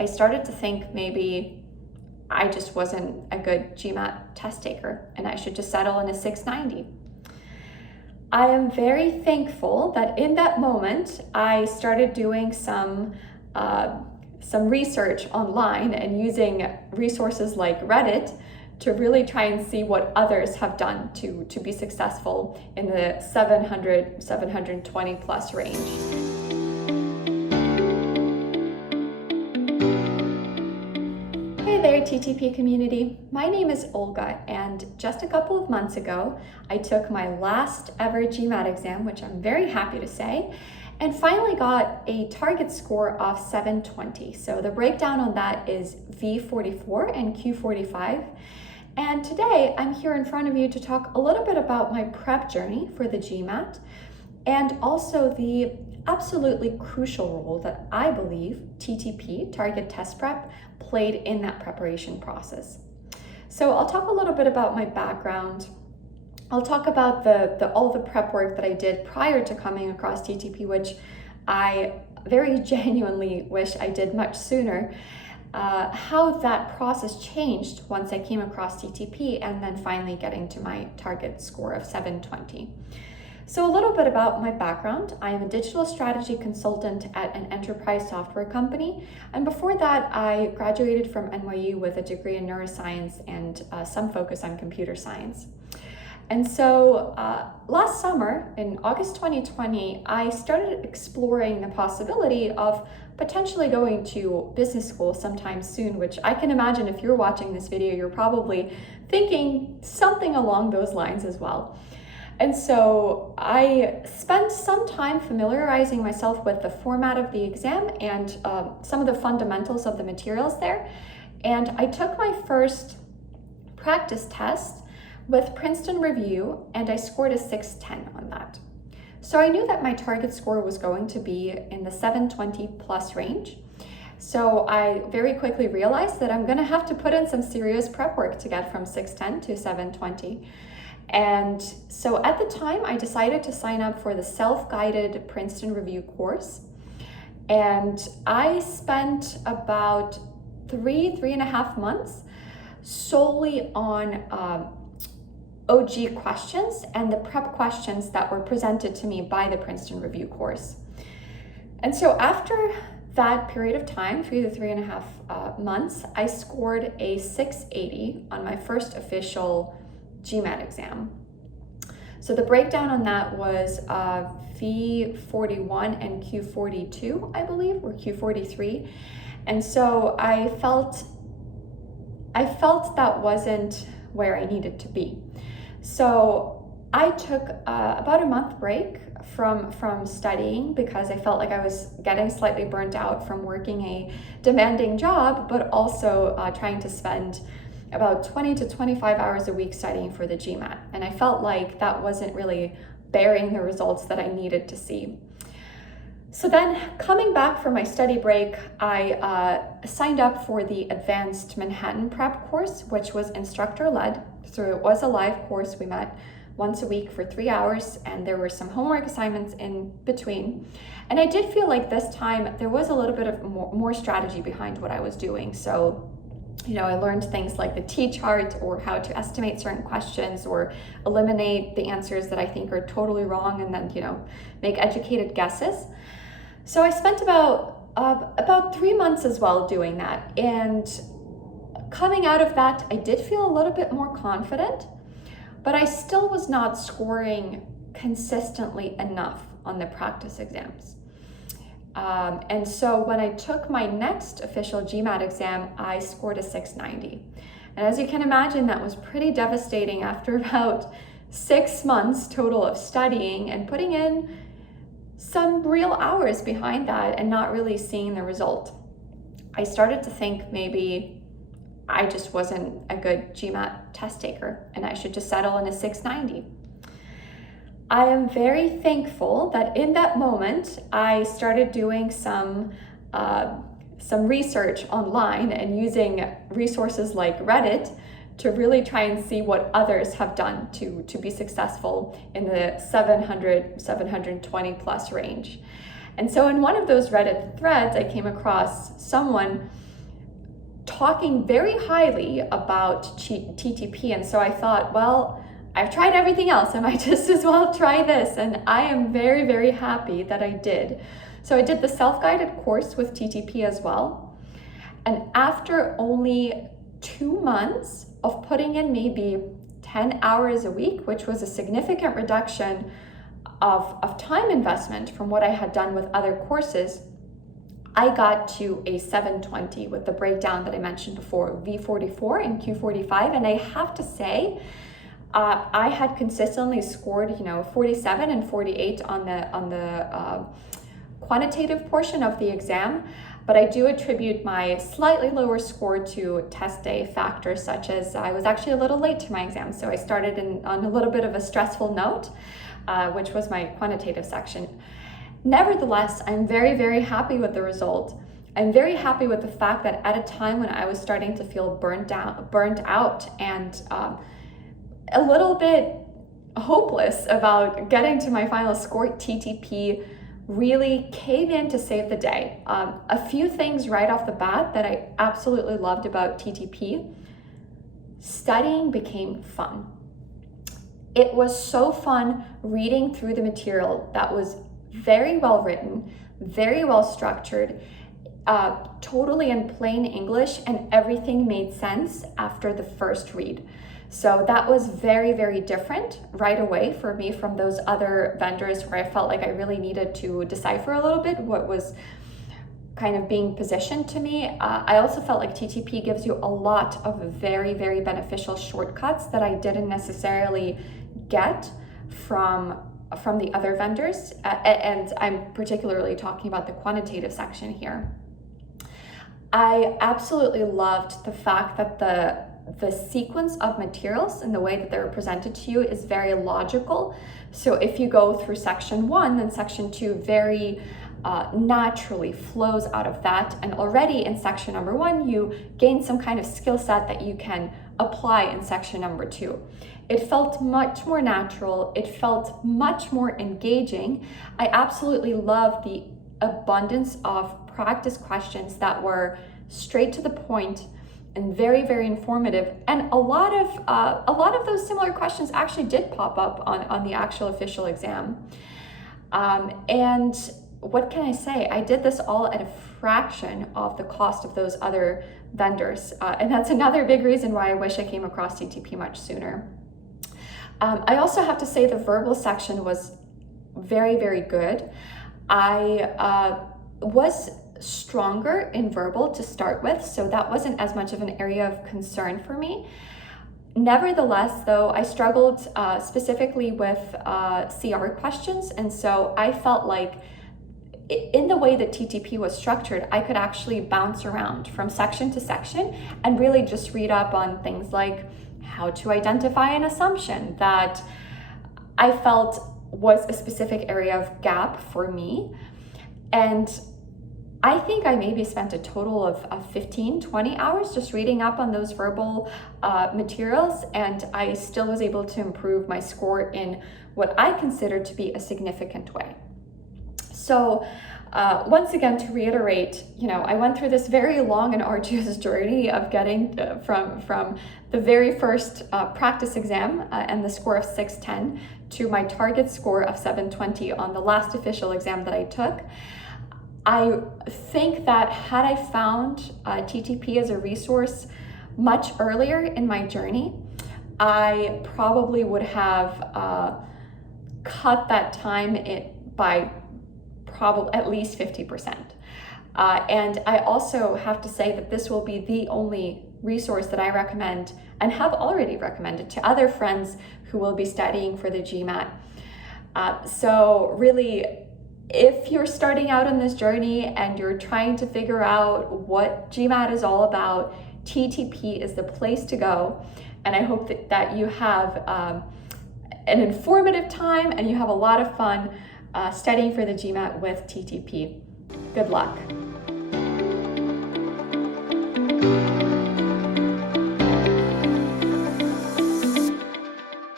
I started to think maybe I just wasn't a good GMAT test taker and I should just settle in a 690. I am very thankful that in that moment, I started doing some research online and using resources like Reddit to really try and see what others have done to be successful in the 700, 720 plus range. Hey there, TTP community. My name is Olga, and just a couple of months ago, I took my last ever GMAT exam, which I'm very happy to say, and finally got a target score of 720. So the breakdown on that is V44 and Q45. And today I'm here in front of you to talk a little bit about my prep journey for the GMAT and also the absolutely crucial role that I believe TTP, Target Test Prep, played in that preparation process. So I'll talk a little bit about my background. I'll talk about all the prep work that I did prior to coming across TTP, which I very genuinely wish I did much sooner. How that process changed once I came across TTP, and then finally getting to my target score of 720. So a little bit about my background. I am a digital strategy consultant at an enterprise software company. And before that, I graduated from NYU with a degree in neuroscience and some focus on computer science. And so last summer, in August 2020, I started exploring the possibility of potentially going to business school sometime soon, which I can imagine if you're watching this video, you're probably thinking something along those lines as well. And so I spent some time familiarizing myself with the format of the exam and some of the fundamentals of the materials there. And I took my first practice test with Princeton Review, and I scored a 610 on that. So I knew that my target score was going to be in the 720 plus range. So I very quickly realized that I'm gonna have to put in some serious prep work to get from 610 to 720. And so at the time, I decided to sign up for the self-guided Princeton Review course. And I spent about three and a half months solely on OG questions and the prep questions that were presented to me by the Princeton Review course. And so after that period of time, 3 to 3.5 months, I scored a 680 on my first official GMAT exam. So the breakdown on that was V41 and Q42, I believe, or Q43. And so I felt that wasn't where I needed to be. So I took about a month break from studying because I felt like I was getting slightly burnt out from working a demanding job, but also trying to spend about 20 to 25 hours a week studying for the GMAT. And I felt like that wasn't really bearing the results that I needed to see. So then coming back from my study break, I signed up for the Advanced Manhattan Prep course, which was instructor-led. So it was a live course. We met once a week for 3 hours, and there were some homework assignments in between. And I did feel like this time there was a little bit of more strategy behind what I was doing. So I learned things like the T-chart, or how to estimate certain questions or eliminate the answers that I think are totally wrong, and then, make educated guesses. So I spent about 3 months as well doing that. And coming out of that, I did feel a little bit more confident, but I still was not scoring consistently enough on the practice exams. And so when I took my next official GMAT exam, I scored a 690. And as you can imagine, that was pretty devastating after about 6 months total of studying and putting in some real hours behind that and not really seeing the result. I started to think maybe I just wasn't a good GMAT test taker and I should just settle in a 690. I am very thankful that in that moment, I started doing some research online and using resources like Reddit to really try and see what others have done to be successful in the 700, 720 plus range. And so in one of those Reddit threads, I came across someone talking very highly about TTP. And so I thought, well, I've tried everything else. I might just as well try this. And I am very, very happy that I did. So I did the self-guided course with TTP as well. And after only 2 months of putting in maybe 10 hours a week, which was a significant reduction of time investment from what I had done with other courses, I got to a 720 with the breakdown that I mentioned before, V44 and Q45. And I have to say, I had consistently scored, 47 and 48 on the quantitative portion of the exam, but I do attribute my slightly lower score to test day factors, such as I was actually a little late to my exam. So I started on a little bit of a stressful note, which was my quantitative section. Nevertheless, I'm very, very happy with the result. I'm very happy with the fact that at a time when I was starting to feel burnt out and a little bit hopeless about getting to my final score, TTP really came in to save the day. A few things right off the bat that I absolutely loved about TTP: studying became fun. It was so fun reading through the material that was very well written, very well structured, totally in plain English, and everything made sense after the first read. So that was very, very different right away for me from those other vendors where I felt like I really needed to decipher a little bit what was kind of being positioned to me. I also felt like TTP gives you a lot of very, very beneficial shortcuts that I didn't necessarily get from the other vendors. And I'm particularly talking about the quantitative section here. I absolutely loved the fact that the sequence of materials and the way that they're presented to you is very logical. So if you go through section 1, then section 2 very naturally flows out of that. And already in section number 1, you gain some kind of skill set that you can apply in section number 2. It felt much more natural. It felt much more engaging. I absolutely love the abundance of practice questions that were straight to the point and very, very informative. And a lot of those similar questions actually did pop up on the actual official exam. And what can I say? I did this all at a fraction of the cost of those other vendors. And that's another big reason why I wish I came across TTP much sooner. I also have to say the verbal section was very, very good. I was stronger in verbal to start with, so that wasn't as much of an area of concern for me. Nevertheless, though, I struggled specifically with CR questions, and so I felt like in the way that TTP was structured, I could actually bounce around from section to section and really just read up on things like how to identify an assumption that I felt was a specific area of gap for me. And I think I maybe spent a total of 15, 20 hours just reading up on those verbal materials, and I still was able to improve my score in what I consider to be a significant way. So once again, to reiterate, I went through this very long and arduous journey of getting from the very first practice exam and the score of 610 to my target score of 720 on the last official exam that I took. I think that had I found TTP as a resource much earlier in my journey, I probably would have cut that time by probably at least 50%. And I also have to say that this will be the only resource that I recommend and have already recommended to other friends who will be studying for the GMAT. So really, if you're starting out on this journey and you're trying to figure out what GMAT is all about, TTP is the place to go. And I hope that you have an informative time and you have a lot of fun studying for the GMAT with TTP. Good luck.